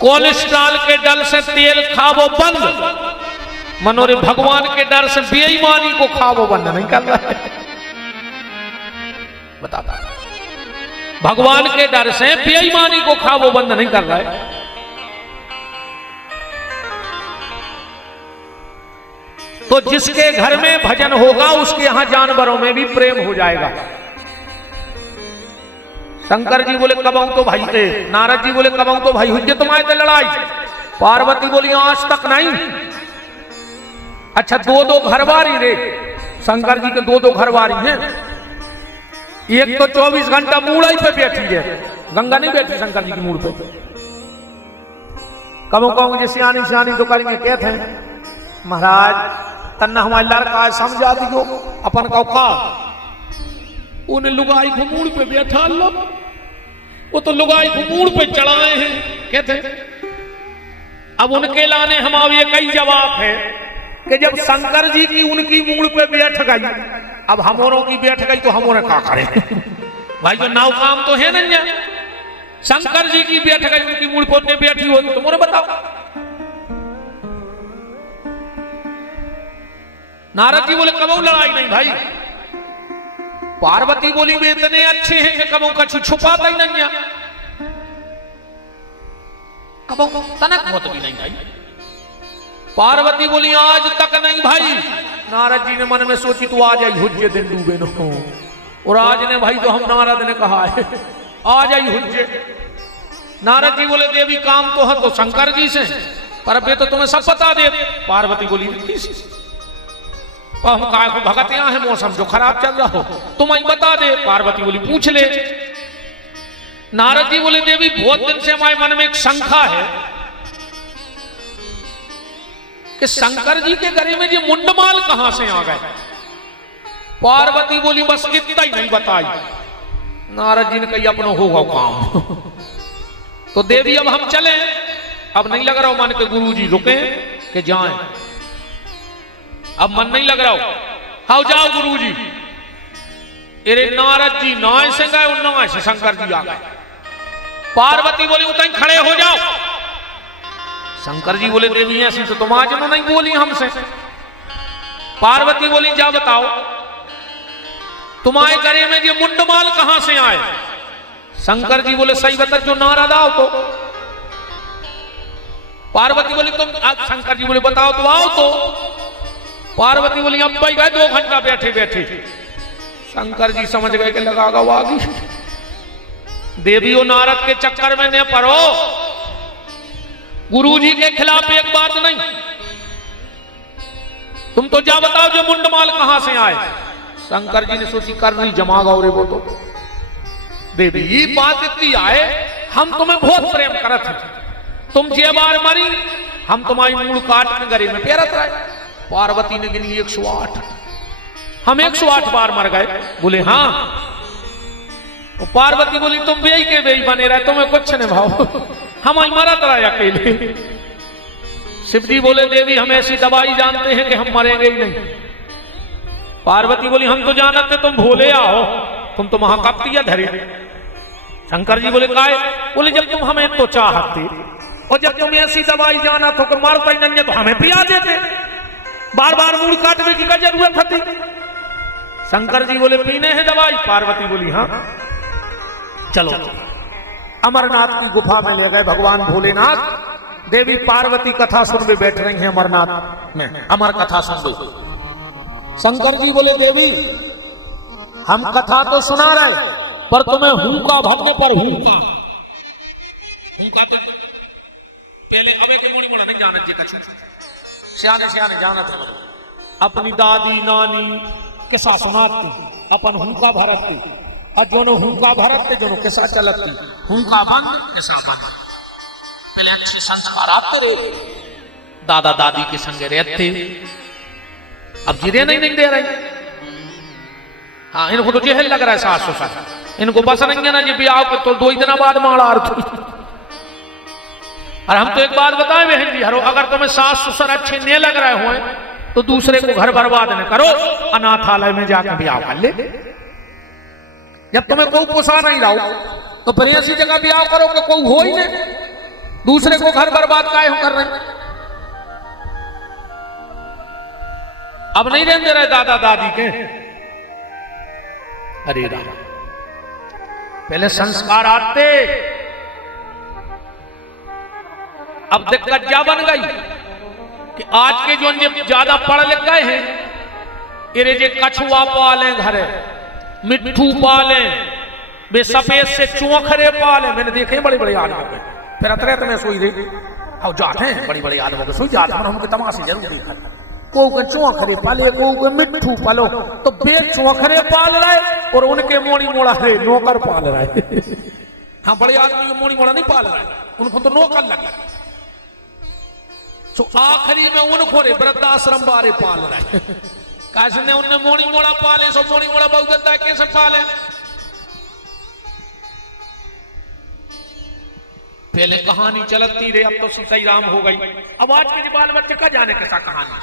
Cholesterol के डर से तेल खावो बंद, मनोरे भगवान के डर से बेईमानी को खावो बंद नहीं कर रहा है। बताता भगवान के डर से बेईमानी को खावो बंद नहीं कर रहा है। तो जिसके घर में भजन होगा उसके यहां जानवरों में भी प्रेम हो जाएगा। शंकर जी बोले कब आऊं तो भाई थे, नारद जी बोले कब आऊं तो भाई हुज्जे तुम्हारे से लड़ाई। पार्वती बोली आज तक नहीं। अच्छा दो दो घरवारी रे, शंकर जी के दो दो घरवारी हैं। एक तो 24 घंटा मूड़ा ही पे बैठी है, गंगा नहीं बैठी शंकर जी की मूड़ पे। कबो कहूं जैसे सियानी सियानी तो करेंगे कहते हैं महाराज तन्ना हमारे लड़का समझा दियो अपन का औकात। उन्हें लुगाई को मूड़ पे बैठा लो, वो तो लुगाई को मूड़ पे चढ़ाए हैं कहते। अब उनके लाने हमारा ये कई जवाब है कि जब शंकर जी की उनकी मूड़ पे बैठ गई, अब हमोरों की बैठ गई तो हमोरे क्या करें भाई। जो नाव काम तो है नहीं, शंकर जी की बैठ गई उनकी मूड़ पे बैठी हो तो तुमने बताओ। नारद जी बोले कबो लड़ाई नहीं भाई। पार्वती बोली वे इतने अच्छे हैं कि कबो कछु छुपाता ही नहीं है, कबो तनक मत भी नहीं भाई। पार्वती बोली आज तक नहीं भाई। नारद जी ने मन में सोची तो आज आई हुज्जे दिन डूबे न हो, और आज ने भाई तो हम नारद ने कहा है आज आई हुज्जे। नारद जी बोले देवी काम तो है तो शंकर जी से, पर वे तो तुम्हें सब पता दे। पार्वती बोली हम काय को भगत यहाँ है, मौसम जो खराब चल रहा हो तुम ही बता दे। पार्वती बोली पूछ ले। नारद जी बोले देवी बहुत दिन से हमारे मन में एक शंका है कि शंकर जी के गले में ये मुंडमाल कहां से आ गए। पार्वती बोली बस इतना ही नहीं बताई। नारद जी ने कही अपना होगा काम तो देवी अब हम चले, अब नहीं लग रहा हो मन के गुरु जी रुके कि जाएं, अब मन नहीं लग रहा हो, हाँ जाओ गुरुजी। अरे नारद जी नाय से गए और नाय से शंकर जी आ गए। पार्वती बोली उतने खड़े हो जाओ। शंकर जी बोले देवी ऐसी तो तुम आज नहीं बोली हमसे। पार्वती बोली जा बताओ तुम्हारे गले में ये मुंडमाल कहां से आए। शंकर जी बोले सही बता जो नारद आओ तो। पार्वती बोली तुम, शंकर जी बोले बताओ तो आओ तो। पार्वती बोली अब भाई गए 2 घंटा बैठे बैठे। शंकर जी समझ गए कि लगागा वागी। देवी और नारद के चक्कर में न पड़ो, गुरुजी के खिलाफ एक बात नहीं। तुम तो जा बताओ जो मुंडमाल कहां से आए। शंकर जी ने सोची कर रही जमागा और वो तो देवी ये बात इतनी आए, हम तुम्हें बहुत प्रेम करत हैं, तुम जे बार मरी हम तुम्हारी मूड़ काट के गले में पेरत रहे। पार्वती ने गिनी 108, हम 108 बार मर गए। बोले हाँ। तो पार्वती बोली तुम बेई के बेई बने रहे, तुम्हें कुछ नहीं भाव, हम मरत रहे अकेले। शिव जी बोले देवी हम ऐसी दवाई जानते हैं कि हम मरेंगे ही नहीं। पार्वती बोली हम तो जानते तुम भोले आओ, तुम तो महाकाप्तिया धरे। शंकर जी बोले काय। बोले जब तुम हमें तो चाहते और जब तुम ऐसी दवाई जाना तो मारता ही नहीं तो हमें पिया देते, बार बार मूड़ काटने की क्या जरूरत थी। शंकर जी बोले पीने हैं दवाई। पार्वती बोली हाँ। चलो अमरनाथ की गुफा में ले गए भगवान भोलेनाथ। देवी पार्वती कथा सुनने बैठ रही हैं अमरनाथ में, अमर कथा सुन लो। शंकर जी बोले देवी हम कथा तो सुना रहे पर तुम्हें हुंका भरने पर हुंका तो पहले अबे के मोड़ी मोड़ा नहीं जानत जी कछु सियाने सियाने जानत है। अपनी दादी नानी किस्सा सुनाती अपन हुंका भरती, और जोनो हुंका भरते जोनो किस्सा चलती। हुंका बंद किस्सा बंद। पहले अच्छे संस्कार आते रहे, दादा दादी के संग रहते, अब जिरे नहीं दे रहे। हाँ इनको तो जेहल लग रहा है सास ससुर, इनको बस नहीं है ना जी ब्याह के तो 2 दिन बाद माड़ा अर्थ। और हम तो एक बात बताएं बहन जी, हरो अगर तुम्हें सास ससुर अच्छे नहीं लग रहे हो तो दूसरे को घर बर्बाद न करो, अनाथालय में जाकर ब्याह कर ले। जब तुम्हें कोई पोसा नहीं रहा तो फिर ऐसी जगह ब्याह करो कि कोई हो ही नहीं। दूसरे को घर बर्बाद काहे कर रहे हैं? अब नहीं रहने रहे दादा दादी के। अरे राम, पहले संस्कार आते, अब दिक्कत क्या बन गई कि आज के जो ज्यादा पढ़ लिख गए हैं, इरे जे कछुआ पाले घरे, मिट्ठू पाले, वे सफेद से चौखरे पाले। मैंने देखे बड़े बड़े आदमी पे, फिर अतरे तो मैं सोई रही अब जाते हैं बड़ी बड़ी आदमी के सोई जाते हैं, हमके तमाशे जरूर देखा। को के चौखरे पाले, को के मिट्ठू पालो, तो बे चौखरे पाल रहे और उनके मोड़ी मोड़ा है नौकर पाल रहे। हाँ, बड़े आदमी के मोड़ी मोड़ा नहीं पाल रहे, उनको तो नौकर लगे। तो आखिरी में उनको रे वृद्धाश्रम बारे पाल रहे। कैसे ने उनने मोड़ी मोड़ा पाले, सो मोड़ी मोड़ा बहुत देता है, कैसे पाले? पहले कहानी चलती रही, अब तो सीता राम हो गई। अब आज के बाल बच्चे का जाने कैसा कहानी,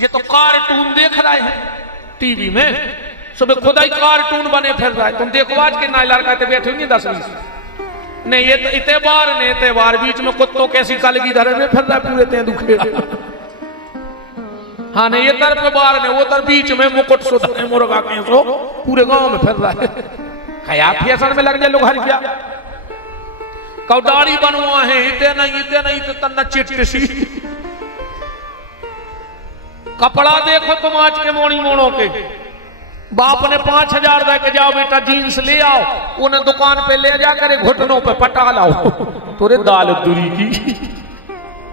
ये तो कार्टून देख रहे हैं टीवी में, सुबह खुदा ही कार्टून बने फिर रहा है। तुम देखो आज के नायलार कहते बैठे होंगे 10-20 नहीं, ये तो इतने बार बीच में कुत्तों कैसी कलगी धरे में फिर रहा पूरे ते दुखे। हाँ नहीं, ये तरफ पे बार ने, वो तरफ बीच में मुकुट सुधा मुर्गा कैसो पूरे गांव में फिर रहा है। खया फैशन में लग जाए लोग हर क्या कौ दाढ़ी बनवा है, इतने नहीं तो तन्ना चिट्टी सी। कपड़ा देखो तुम आज के मोड़ी मोड़ों के, बाप ने 5000 दे के जाओ बेटा जीन्स ले आओ, उन्हें दुकान पे ले जा कर घुटनों पे पटा लाओ। तोरे दाल दूरी की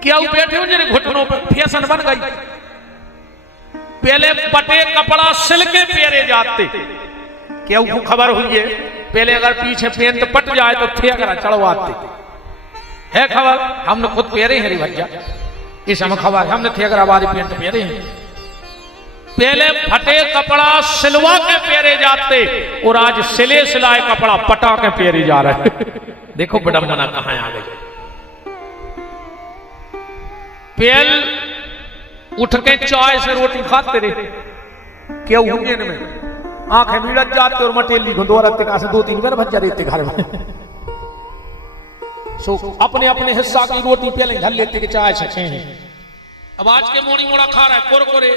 क्या बैठे हो जेरे घुटनों पे, फैशन बन गई। पहले पटे कपड़ा सिल के पहरे जाते, क्या खबर हुई है? पहले अगर पीछे पेंट पट जाए तो ठेकरा चढ़वाते है खबर, हमने खुद पहरे हैं रे भैया, इस समय खबर हमने ठेकरा वाली पेंट पहरे हैं। पहले फटे कपड़ा सिलवा के पहरे जाते और आज सिले सिलाए कपड़ा पटा के पहरे जा रहे। देखो विडंबना कहां आ गई। पहल उठ के चाय से रोटी खाते रहे, क्या हुए में आंखें मिड़त जाते और मटेली घुंदोरते का से 2-3 बार भज्जा देते घर में। सो अपने अपने हिस्सा की रोटी पहले घर लेते के चाय से हैं। अब आज के मोड़ी मोड़ा खा रहा है कुरकुरे,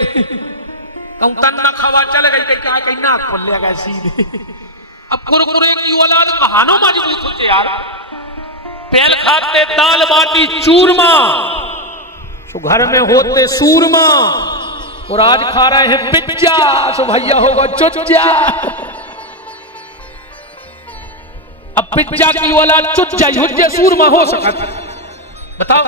कहूं तन्ना खावा चल गई कहीं नाक खोल लिया गया सीधे। अब कुरकुरे की औलाद कहानों मजबूत होते यार। पहल खाते दाल बाटी चूरमा, सो घर में होते सूरमा, और आज खा रहे हैं पिज्जा, सो भैया होगा चुच्चा। अब पिज्जा की वाला चुच्चा हुज्जे सूरमा हो सकता, बताओ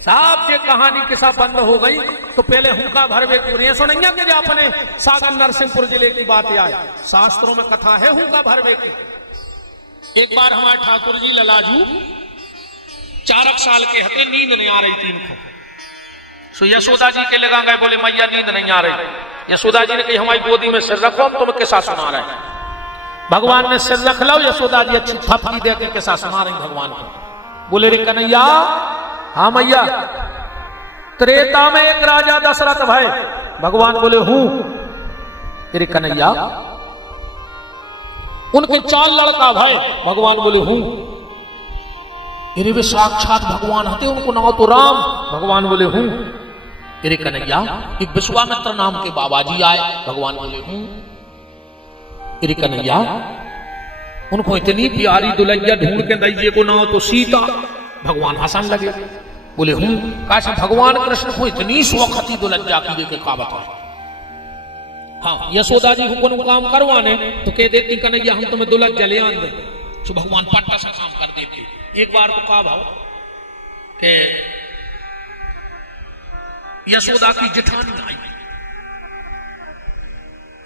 साहब। ये कहानी के साथ बंद हो गई तो पहले हुक्का भरवे की सुनैया के अपने सागर नरसिंहपुर जिले की बात आई, शास्त्रों में कथा है हुक्का भरवे की। एक बार हमारे ठाकुर जी ललाजू 4 साल के हते, नींद नहीं आ रही थी इनको। सो यशोदा जी के लगा गए, बोले मैया नींद नहीं आ रही। यशोदा जी ने कही हमारी गोदी में सिर रखो, हम तुम्हें किस्सा सुना रहे हैं। भगवान ने सिर रख लो, यशोदा जी अच्छी थपकी दे के किस्सा सुना रही भगवान को। बोले रे कन्हैया, हाँ मैया, त्रेता में एक राजा दशरथ भाई। भगवान बोले हूं। तेरे कन्हैया, उनके 4 लड़का भाई। भगवान बोले हूं। तेरे वे साक्षात भगवान हते, उनको नाम तो राम। भगवान बोले हूं। तेरे कन्हैया, एक विश्वामित्र नाम के बाबा जी आए। भगवान बोले हूं। तेरे कन्हैया, उनको इतनी प्यारी दुल्हनिया ढूंढ के दइए को नाम तो सीता। भगवान हंसन लगे, बोले हूं। कैसे भगवान कृष्ण को इतनी शौकती दुल्हनिया की देखे का बता। हाँ, यशोदा जी को काम करवाने तो कह देती कन्हैया हम तुम्हें दुल्हन जले आन दे, तो भगवान पट्टा से काम कर देते। एक बार तो कहा भाव कि यशोदा की जेठानी आई।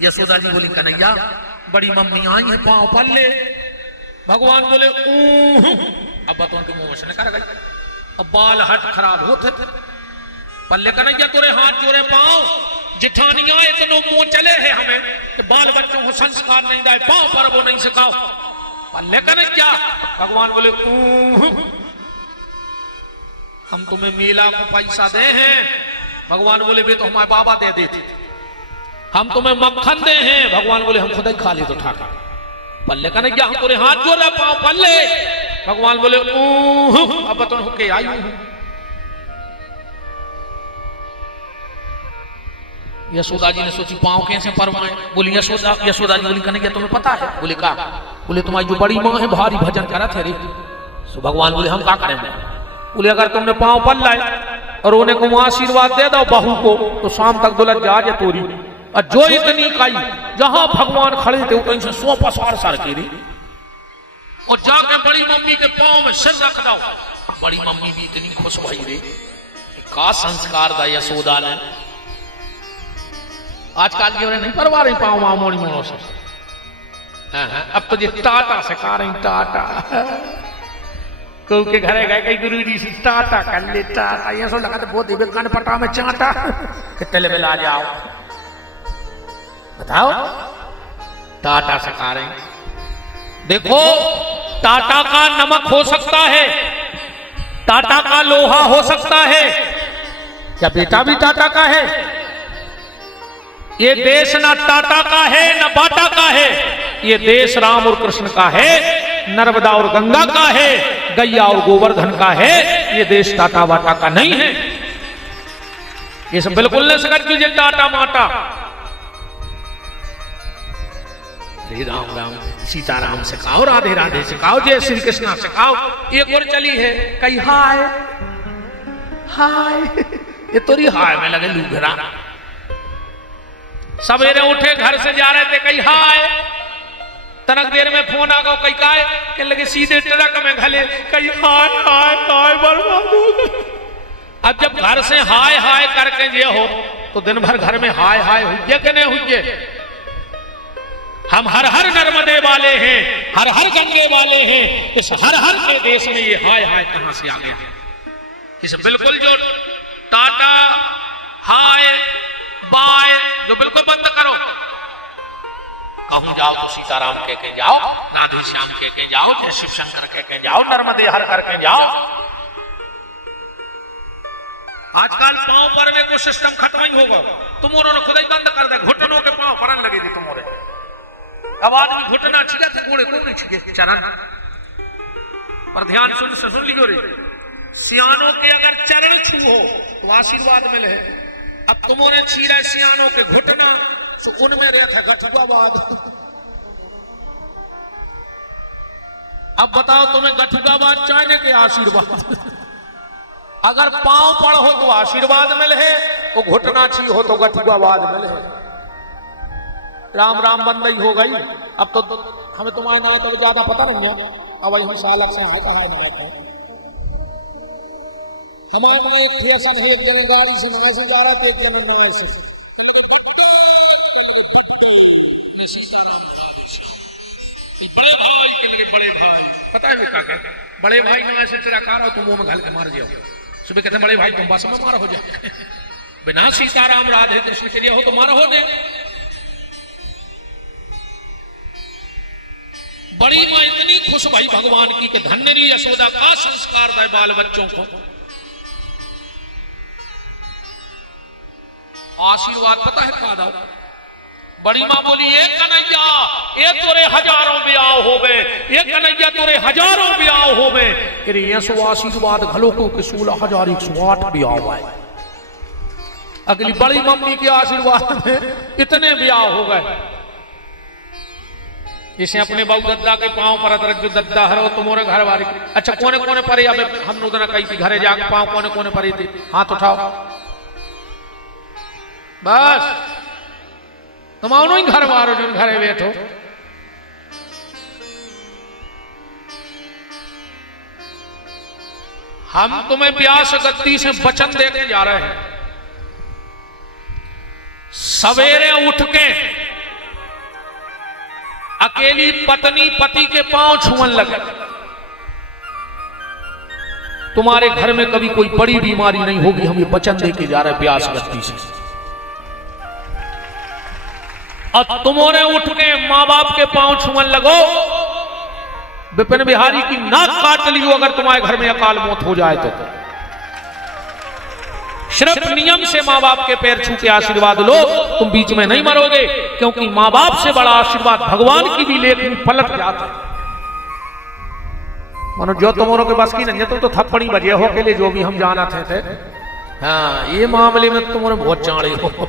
यशोदा जी बोली कन्हैया बड़ी मम्मी आई है, पांव पल्ले। भगवान बोले अब बतौन के मुंह से कर गई। अब बाल हट खराब होते पल्ले कन्हैया तोरे हाथ जोड़े पांव, जेठानियां इतनो मुंह चले है हमें कि बाल बच्चों को संस्कार नहीं दाए, पांव पर वो नहीं सिखाओ। पल्ले कन्हैया, भगवान बोले हम तुम्हें मेला को पैसा दे हैं। भगवान बोले वे तो हमारे बाबा दे देते। हम तुम्हें मक्खन दे हैं। भगवान बोले हम खुद ही खा ले तो ठाकर। पल्ले का नहीं, हम तुरे हाथ जोड़ रहे पाँव पल्ले। भगवान बोले अब तुम होके आई हूं। यशोदा जी ने सोची पाँव कैसे परवाए। बोली यशोदा जी बोली कन्हैया तुम्हें पता है? बोले का? बोले तुम्हारी जो बड़ी माँ है भारी भजन करा थे रे। तो भगवान बोले हम क्या करेंगे? बोले अगर तुमने पाँव पल लाए और उन्हें को आशीर्वाद दे दो बहू को तो शाम तक दुल्हन जा तोरी। और जो इतनी काई जहां भगवान खड़े थे वो कहीं से 100 पसार सार के रे और जाके बड़ी मम्मी के पाँव में सिर रख दो। बड़ी मम्मी भी इतनी खुश भई रे, का संस्कार दा यशोदा ने। आजकल की नहीं परवा रही पाँव माँ मोड़ी मोड़ों से। अब तो ये टाटा सिखा रही, टाटा के घरे गए कई गुरु जी से टाटा कर ले, टाटा ये सो लगा तो बहुत ही कान पटा में चाटा कितने में ला जाओ बताओ। टाटा सिखा रहे। देखो टाटा का नमक हो सकता है, टाटा का लोहा हो सकता है, क्या बेटा भी टाटा का है? ये देश ना टाटा का है ना बाटा का है, ये देश राम और कृष्ण का है, नर्मदा और गंगा का है, गैया और गोवर्धन का है। ये देश टाटा वाटा का नहीं है। ये सब बिल्कुल नहीं सकत कीजिए टाटा माटा। हरे राम राम सीताराम सिखाओ, राधे राधे सिखाओ, जय श्री कृष्णा सिखाओ। एक और चली है कई हाय हाय, ये तोरी हाय में लगे लूघरा। सवेरे उठे घर से जा रहे थे कई हाय, तनक देर में फोन आ गया कई काय के लगे सीधे ट्रक में घले कई हाय हाय हाय बर्बाद हो गए। अब जब घर से हाय हाय करके ये हो तो दिन भर घर में हाय हाय हुई कि नहीं हुई? हम हर हर नर्मदे वाले हैं, हर हर गंगे वाले हैं। इस हर हर के देश में ये हाय हाय कहां से आ गया? इस बिल्कुल जो टाटा हाय बाय जो बिल्कुल बंद करो। कहूं जाओ तो सीताराम कह के जाओ, राधे श्याम कह के जाओ, जय शिव शंकर कह के जाओ, नर्मदे हर करके जाओ। आजकल पांव परने को सिस्टम खत्म ही होगा। तुमोरो ने खुद ही बंद कर दे, घुटनों के पांव परन लगे थी तुमोरे। अब आदमी घुटना छिका थे, घोड़े को नहीं छिके चरण पर। ध्यान सुन लियो रे, सियानों के अगर चरण छूओ तो आशीर्वाद मिले। अब तुमोरे छीरा सियानों के घुटना तो उनमें रहता गठुआबाद। अब बताओ तुम्हें गठुआबाद चाहने के आशीर्वाद? अगर पांव पड़ हो तो आशीर्वाद मिले, तो घुटना छी हो तो गठुआबाद मिले। राम राम बंद ही हो गई। अब तो हमें तुम्हारे ना तो ज्यादा पता नहीं है। अब हम साल है हमारे एक थे ऐसा नहीं, एक जने गाड़ी से नोए से जा रहा तो एक जने नोए से बड़े भाई के लगे बड़े भाई पता है क्या कहते? बड़े भाई नोए से तेरा कार हो तुम मुंह में घाल के मार जाओ। सुबह कहते बड़े भाई तुम बस में मार हो जाए। बिना सीताराम राधे कृष्ण के लिए हो तो मार हो दे। बड़ी मां इतनी खुश भाई भगवान की कि धन्य री यशोदा का संस्कार दे बाल बच्चों को। आशीर्वाद पता है का दाओ? बड़ी मां बोली ए कन्हैया ए तोरे हजारों ब्याह होवे, ए कन्हैया तोरे हजारों ब्याह होवे। अरे ये सो आशीर्वाद घलो को के 16,108 ब्याह हुआ। अगली बड़ी मम्मी के आशीर्वाद में इतने ब्याह हो गए। इसे अपने बाबू दद्दा के पांव पर रख जो दद्दा हरो तुम्हारे घर वाली। अच्छा कोने कोने परे? अब हम लोग कही थी घरे जाके पांव कोने कोने परे थे, हाथ उठाओ बस। तुम आओ ही घर मारो जो घरे बैठो। हम तुम्हें प्यास गति से वचन देने जा रहे हैं। सवेरे उठ के अकेली पत्नी पति के पांव छुअन लगे। तुम्हारे घर में कभी कोई बड़ी बीमारी नहीं होगी। हम ये वचन देके जा रहे हैं प्यास गति से। और तुमने उठ के मां बाप के पांव छुअन लगो। विपिन बिहारी की नाक काट लियो अगर तुम्हारे घर में अकाल मौत हो जाए तो। सिर्फ नियम से माँ बाप के पैर छू के आशीर्वाद लो, तुम बीच में नहीं मरोगे, क्योंकि माँ बाप से बड़ा आशीर्वाद भगवान की भी लेख में पलट जाता है। मानो जो तुम्हारों के पास की नहीं तो थप्पड़ी बजे हो के लिए जो भी हम जाना थे। हाँ, ये मामले में तुम्हारे बहुत चाड़े हो।